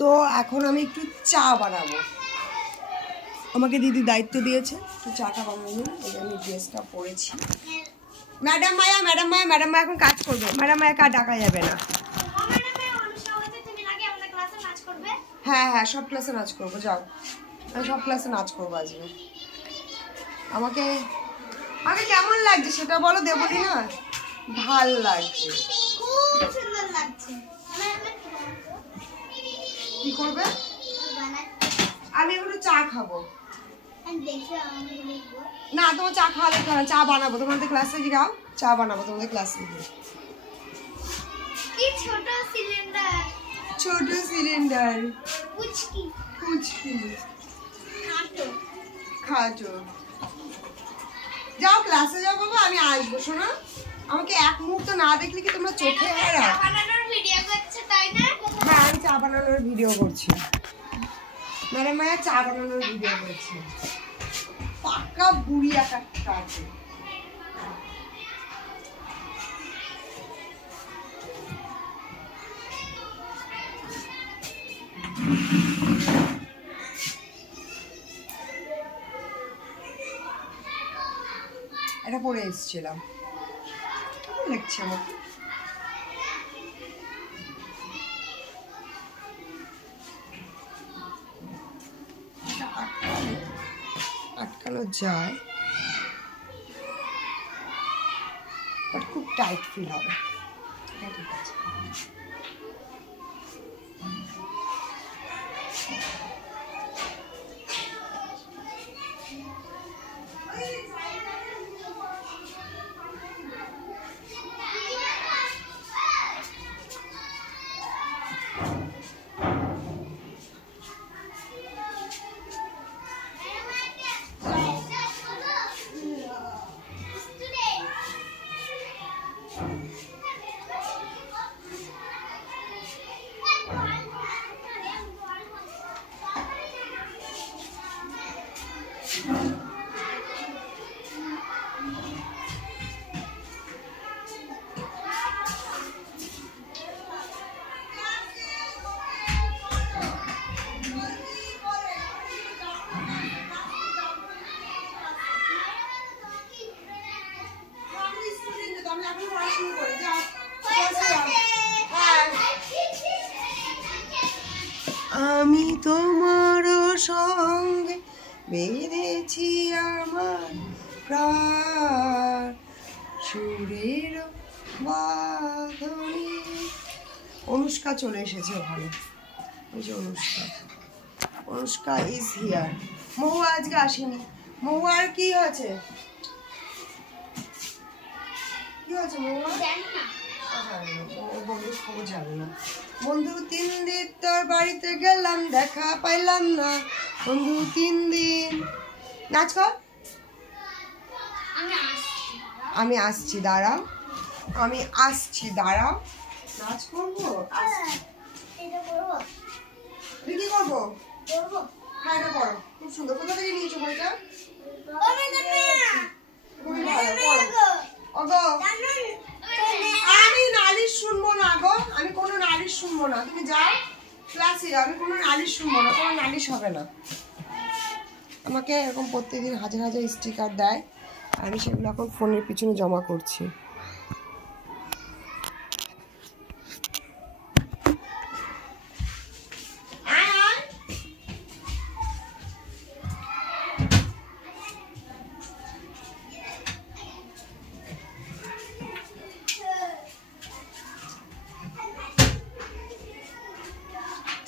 তো এখন আমি একটু চা বানাবো। আমাকে দিদি দায়িত্ব দিয়েছে একটু চাটা বানাবো। এই আমি ড্রেসটা পরেছি। ম্যাডাম মায়া এখন কাজ করবে। ম্যাডাম মায়াকে আর ডাকা যাবে না। হ্যাঁ সব ক্লাসে নাচ করবো। যাও, আমি সব ক্লাসে নাচ করবো আজকে। আমাকে কেমন লাগছে সেটা বলো দেবলি না? ভাল লাগছে, খুব সুন্দর লাগছে। কি করবে? আমি একটু চা খাবো। না তোমার চা খাওয়া দেখো না, চা বানাবো তোমাদের ক্লাসে যাও, চা বানাবো তোমাদের ক্লাসে গিয়ে। ছোট সিলিন্ডার খাটো। যাও ক্লাসে যাও বাবা, আমি আসবো। শোনো, আমাকে এক মুহূর্ত না দেখলে কি তোমরা চোখে হ্যাঁ আমি চা বানানোর ভিডিও করছি। ম্যাডাম মায়া চা বানানোর ভিডিও করছি। পাক্কা বুড়ি একটা আছে। এটা পরে এসেছিলাম, দেখছি আমার আটকানো যায়, বাট খুব টাইট ফিল হবে। ঠিক আছে, আমি তোমার সঙ্গে বেঁধেছি আমার প্রাণ সুরের বাঁধনে। অনুষ্কা চলে এসেছে ওখানে, ওই যে অনুষ্কা ইজ হিয়ার। মহু আজকে আসেনি। মহু আর কি হয়েছে মহু? জানে না। বন্ধু 3 দিন তোর বাড়িতে গেলাম, দেখা পাইলাম না। বন্ধু 3 দিন। নাচ কর। আমি আসছি, দাঁড়াও। নাচ করবো। কি করবো? হ্যাঁ এটা করো, খুব সুন্দর। কোথা থেকে নিয়েছো বইটা? আমি নালিশ শুনবো না গো, আমি কোনো নালিশ শুনবো না। তুমি যাও ক্লাসে যাও, আমি কোনো নালিশ শুনবো না, কোনো নালিশ হবে না। আমাকে এরকম প্রত্যেকদিন হাজার হাজার স্টিকার দেয়, আমি সেগুলো এখন ফোনের পিছনে জমা করছি।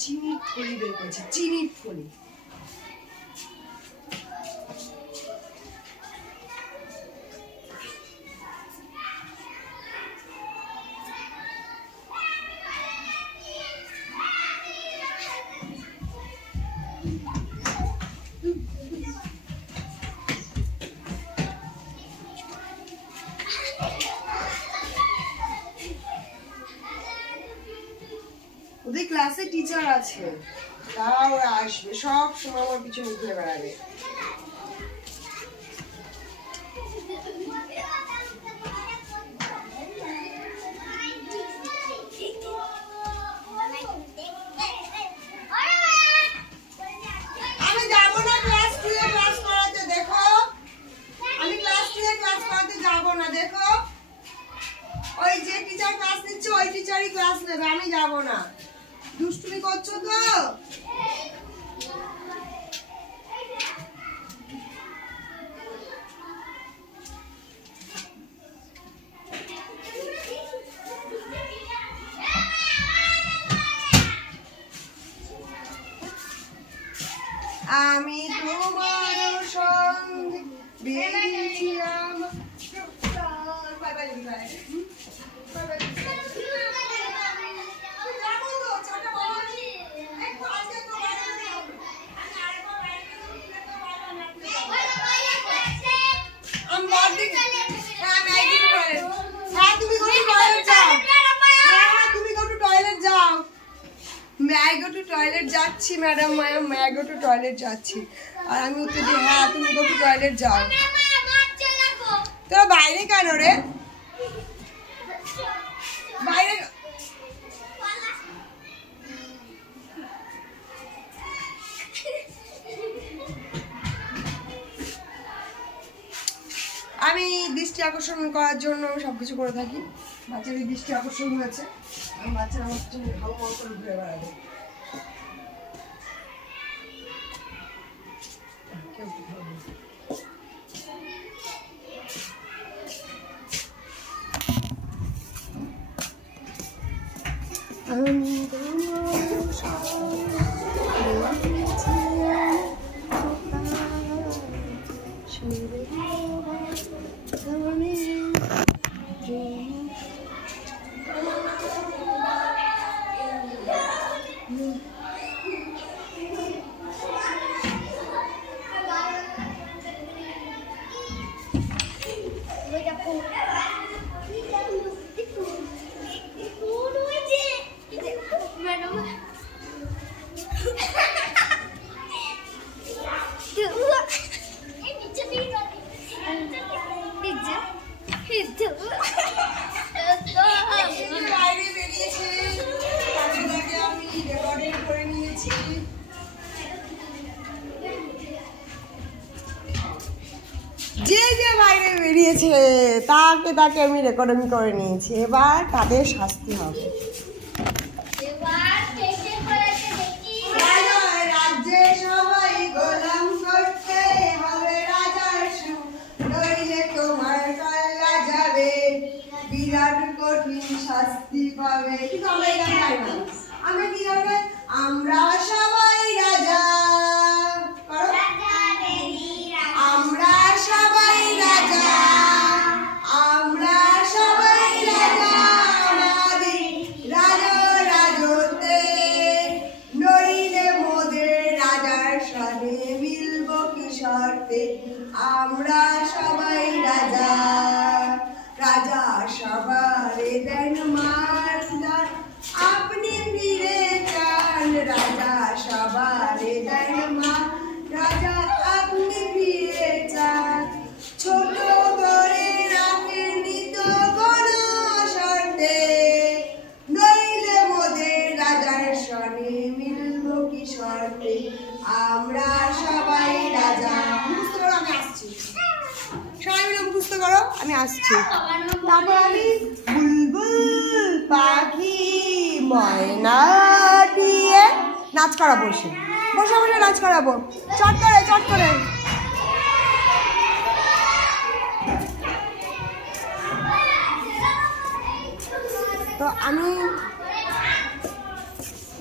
চিনির থলি বের করেছি, চিনির থলি। ওদের ক্লাসে টিচার আছে, তারা ওরা আসবে, সব সময় আমার পিছনে ঘুরে বেড়াবে। টিচার ক্লাস নিচ্ছে, ওই টিচারই ক্লাস নেবে, আমি যাব না। দুষ্টুমি করছো তো? আমি তোমার সঙ্গে বেরিয়েছিলাম। টয়লেট যাচ্ছি ম্যাডাম, ম্যাগো টু টয়লেট যাচ্ছি। আর আমি উত্তর দিই হ্যাঁ তুমি গো টু টয়লেট যাও। তোরা বাইরে কেন রে? বাইরে আমি দৃষ্টি আকর্ষণ করার জন্য সবকিছু করে থাকি। বাচ্চাদের দৃষ্টি আকর্ষণ হয়েছে, আমি বাচ্চারা আমার জন্য ভালো ভালো করে ঘুরে বেড়াবো। আমি যে যে বাইরে বেরিয়েছে তাকে তাকে আমি রেকর্ডিং করে নিয়েছি। এবার তাদের শাস্তি হবে। রাজ্যে সবাই গোলাম করতে হবে রাজার সুর, নইলে তোমার কল্লা যাবে, বিরাট কঠিন শাস্তি পাবে। কিন্তু আমরা এটা চাই না। আমরা কি করবে? আমরা সবাই রাজা, আমরা সবাই রাজা, আমরা সবাই রাজা, আমাদের রাজা রাজতে, নইলে মোদের রাজার সাথে মিলব কি শর্তে, আমরা সবাই রাজা। রাজা সবারে দেন মারদার, আপনি ফিরে চান, রাজা সবারে দেন মার, রাজা আপনি ফিরে চান, ছোট করে রাখেন নিত কোন শর্তে, নইলে মোদের রাজার সনে মিলব কি শর্তে, আমরা সবাই রাজা। মুখস্থ করো, আমি আসছি। সবাই মিলে মুখস্থ করো, আমি আসছি। তারপর আমি বুলবুল পাখি ময়না দিয়ে নাচ করাবো। বসে বসে বসে নাচ করাবো, চট করে চট করে। তো আমি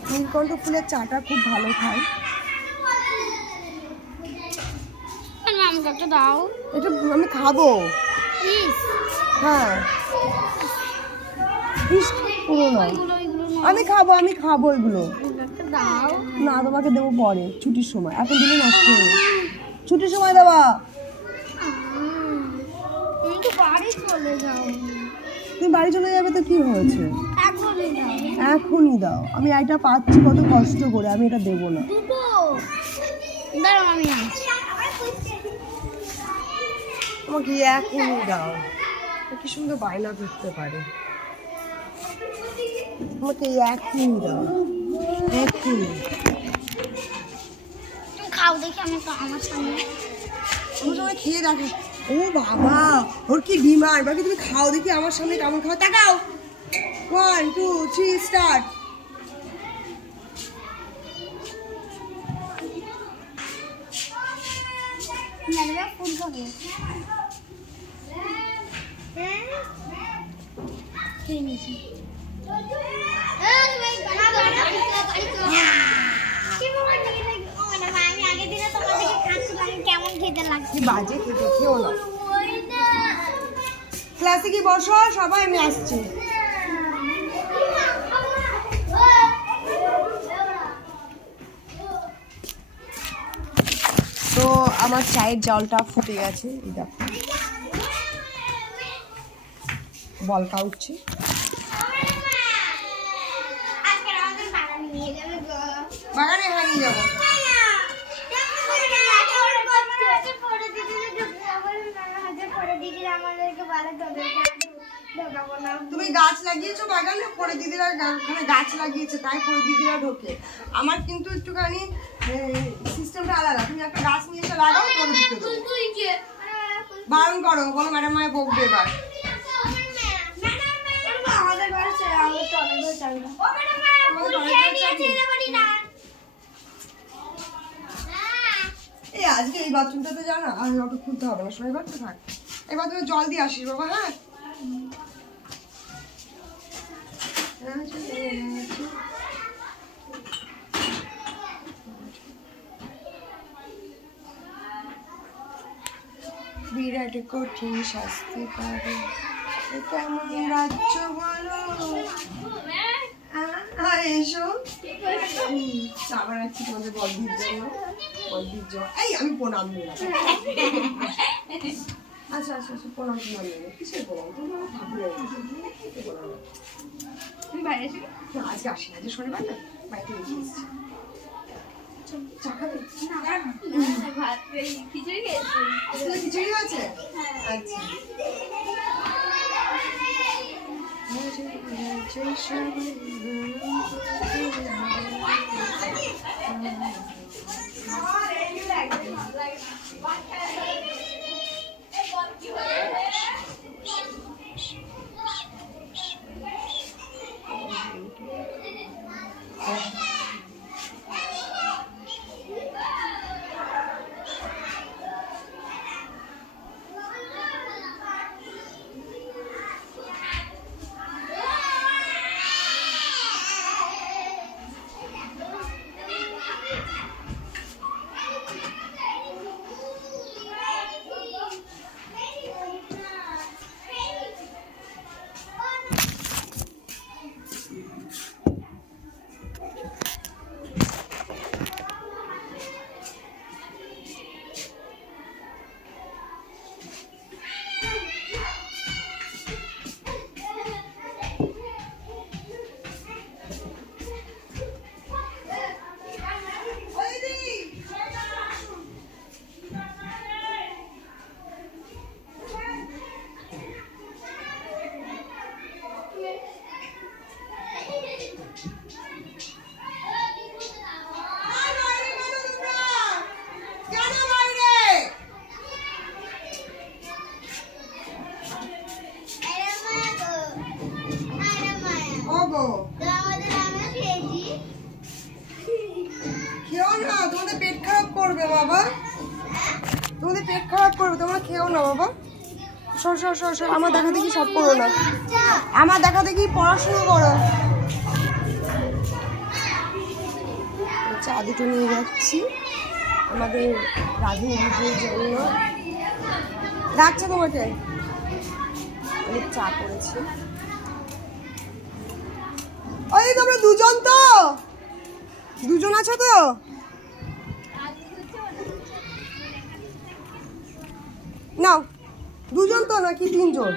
নীলকণ্ঠ ফুলের চাটা খুব ভালো খাই। দাও, এটা আমি খাবো। হ্যাঁ আমি খাবো, আমি খাবো এগুলো। না তোমাকে দেবো পরে, ছুটির সময়, এখন দিলে নষ্ট হবে। ছুটির সময় দেবা। তুমি বাড়ি চলে যাবে তো কি হয়েছে? এখনই দাও, আমি এটা পাচ্ছি কত কষ্ট করে, আমি এটা দেবো না। তোমাকে এখনই দাও। কি সুন্দর বায়না করতে পারে। আমাকে এখনই দাও, এখনই। খাও দেখি আমি আমার সামনে। তুমি খেয়ে দেখো। ও বাবা, ওর কি ডিমান্ড। বাকি তুমি খাও দেখি আমার সামনে কেমন খাও। তাকাও। 1 2 3 স্টার্ট। ফুল খাবে খেয়ে নিয়েছি। কেমন খেতে লাগছে বাজে খেতে খেও না। ক্লাসে কি বসো সবাই, আমি আসছি। তো আমার চায়ের জলটা ফুটে গেছে, এই দেখো বলকা উঠছে। বাগানে হারিয়ে যাবো। তুমি গাছ লাগিয়েছো বাগানে, পরে দিদিরা ওখানে গাছ লাগিয়েছে তাই পরে দিদিরা ঢোকে। আমার কিন্তু একটুখানি সিস্টেমটা আলাদা। তুমি একটা গাছ নিয়ে এসে লাগাও, পরে দিতে দেবো। বারণ করো, বলো ম্যাডাম মায় বকবে এবার। এই আজকে এই বাথরুমটাতে জানো আর অটো খুলতে হবে না, শনিবার তো থাক। এই বাথরুমে জল দিয়ে আসিস বাবা। হ্যাঁ বিরাট কঠিন শাস্তি পাবে কেমন রাজ্য বলো। এসো আবার আছি তোমাদের বলদির জন্য, বলদির জন্য। এই আমি প্রণাম নিলাম। আচ্ছা আচ্ছা আচ্ছা প্রণাম নিলাম। কিসের প্রণাম? তুমি আমার ঠাকুরের প্রণাম। তুমি বাইরে এসে না, আজকে আসি না, যে শনিবার না বাইরে রেখে এসেছি। চা খাবে? খিচুড়ি আছে? আচ্ছা খেও না, তোমাদের পেট খারাপ করবে বাবা, তোমাদের পেট খারাপ করবে, তোমরা খেও না বাবা। সর সর সর সর, আমার দেখা দেখি সব করো না, আমার দেখা দেখি পড়াশোনা করো। চা দুটো নিয়ে যাচ্ছি আমাদের রাধুর জন্য। রাখছে তোমাকে, অনেক চা করেছি। ওই তোমরা দুজন তো, দুজন আছো তো? নাও, দুজন তো নাকি তিনজন?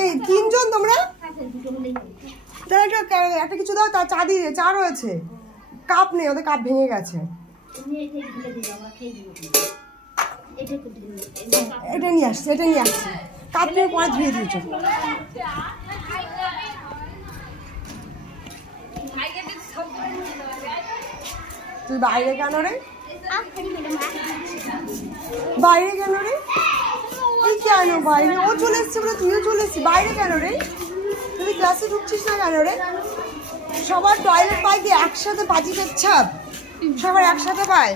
এই তিনজন তোমরা? একটা কিছু দাও, তার চা দিয়ে, চা রয়েছে, কাপ নেই, ওদের কাপ ভেঙে গেছে। এটা নিয়ে আসছে, এটা নিয়ে আসছে, কাপ তুমি পরে ধুয়ে দিয়েছ। তুই বাইরে কেন রে? বাইরে কেন রে? তুই কেন বাইরে? ও চলে এসছে বলে তুইও চলে এসছিস বাইরে কেন রে? তুই ক্লাসে ঢুকছিস না কেন রে? সবার টয়লেট পায় কি একসাথে? পাজি পেচ্ছাপ সবার একসাথে পায়?